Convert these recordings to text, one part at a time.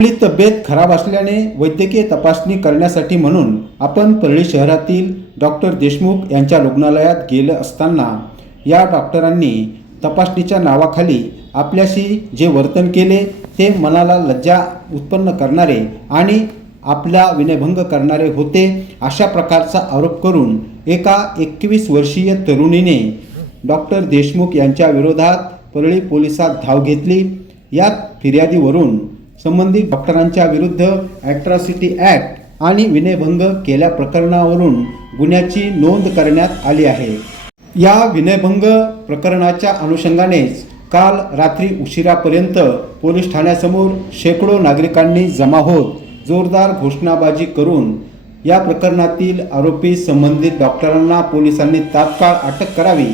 आपली तब्येत खराब असल्याने वैद्यकीय तपासणी करण्यासाठी म्हणून आपण परळी शहरातील डॉक्टर देशमुख यांच्या रुग्णालयात गेलं असताना या डॉक्टरांनी तपासणीच्या नावाखाली आपल्याशी जे वर्तन केले ते मनाला लज्जा उत्पन्न करणारे आणि आपला विनयभंग करणारे होते अशा प्रकारचा आरोप करून एका एकवीस वर्षीय तरुणीने डॉक्टर देशमुख यांच्या विरोधात परळी पोलिसात धाव घेतली. या फिर्यादीवरून संबंधित डॉक्टरांच्या विरुद्ध ॲट्रॉसिटी ॲक्ट आणि विनयभंग केल्या प्रकरणावरून गुन्ह्याची नोंद करण्यात आली आहे. या विनयभंग प्रकरणाच्या अनुषंगानेच काल रात्री उशिरापर्यंत पोलीस ठाण्यासमोर शेकडो नागरिकांनी जमा होत जोरदार घोषणाबाजी करून या प्रकरणातील आरोपी संबंधित डॉक्टरांना पोलिसांनी तात्काळ अटक करावी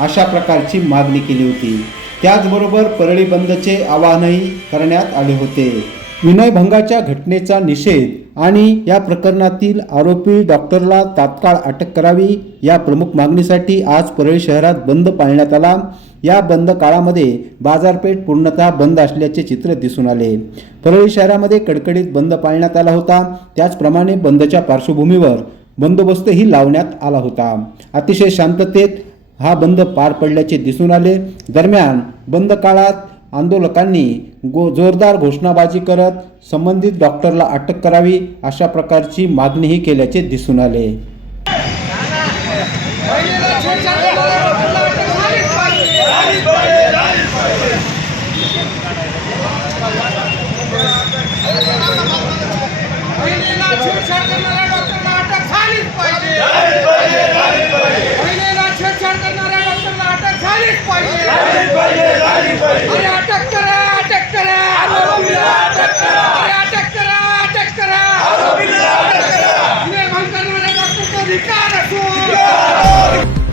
अशा प्रकारची मागणी केली होती. त्याचबरोबर परळी बंदचे आवाहनही करण्यात आले होते. विनयभंगाच्या घटनेचा निषेध आणि या प्रकरणातील आरोपी डॉक्टरला तात्काळ अटक करावी या प्रमुख मागणीसाठी आज परळी शहरात बंद पाळण्यात आला. या बंद काळामध्ये बाजारपेठ पूर्णतः बंद असल्याचे चित्र दिसून आले. परळी शहरामध्ये कडकडीत बंद पाळण्यात आला होता. त्याचप्रमाणे बंदच्या पार्श्वभूमीवर बंदोबस्तही लावण्यात आला होता. अतिशय शांततेत हा बंद पार पडल्याचे दिसून आले. दरम्यान बंद काळात आंदोलकांनी गो जोरदार घोषणाबाजी करत संबंधित डॉक्टरला अटक करावी अशा प्रकारची मागणीही केल्याचे दिसून आले. 你干得出